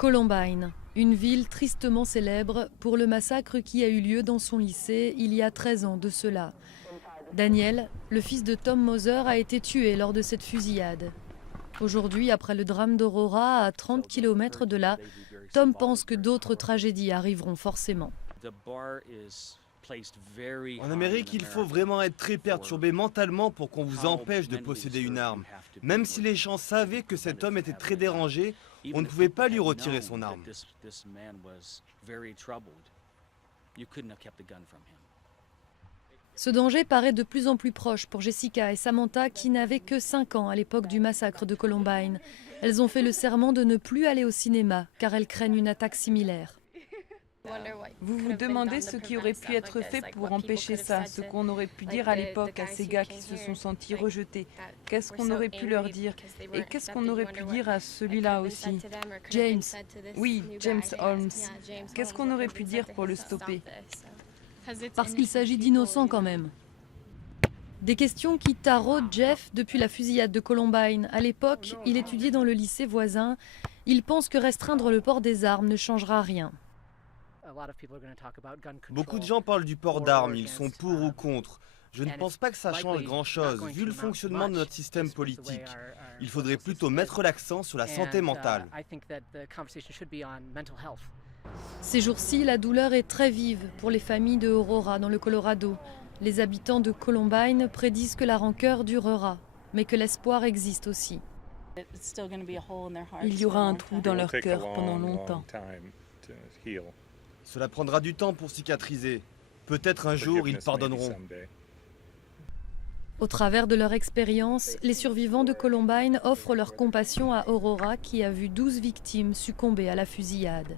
Columbine, une ville tristement célèbre pour le massacre qui a eu lieu dans son lycée il y a 13 ans de cela. Daniel, le fils de Tom Moser, a été tué lors de cette fusillade. Aujourd'hui, après le drame d'Aurora, à 30 km de là, Tom pense que d'autres tragédies arriveront forcément. En Amérique, il faut vraiment être très perturbé mentalement pour qu'on vous empêche de posséder une arme. Même si les gens savaient que cet homme était très dérangé, on ne pouvait pas lui retirer son arme. Ce danger paraît de plus en plus proche pour Jessica et Samantha qui n'avaient que 5 ans à l'époque du massacre de Columbine. Elles ont fait le serment de ne plus aller au cinéma car elles craignent une attaque similaire. Vous vous demandez ce qui aurait pu être fait pour empêcher ça, ce qu'on aurait pu dire à l'époque à ces gars qui se sont sentis rejetés. Qu'est-ce qu'on aurait pu leur dire? Et qu'est-ce qu'on aurait pu dire à celui-là aussi? James. Oui, James Holmes. Qu'est-ce qu'on aurait pu dire pour le stopper? Parce qu'il s'agit d'innocents quand même. Des questions qui taraudent Jeff depuis la fusillade de Columbine. À l'époque, il étudiait dans le lycée voisin. Il pense que restreindre le port des armes ne changera rien. Beaucoup de gens parlent du port d'armes, ils sont pour ou contre. Je ne pense pas que ça change grand-chose, vu le fonctionnement de notre système politique. Il faudrait plutôt mettre l'accent sur la santé mentale. Ces jours-ci, la douleur est très vive pour les familles de Aurora dans le Colorado. Les habitants de Columbine prédisent que la rancœur durera, mais que l'espoir existe aussi. Il y aura un trou dans leur cœur pendant longtemps. Cela prendra du temps pour cicatriser. Peut-être un jour, ils pardonneront. Au travers de leur expérience, les survivants de Columbine offrent leur compassion à Aurora qui a vu 12 victimes succomber à la fusillade.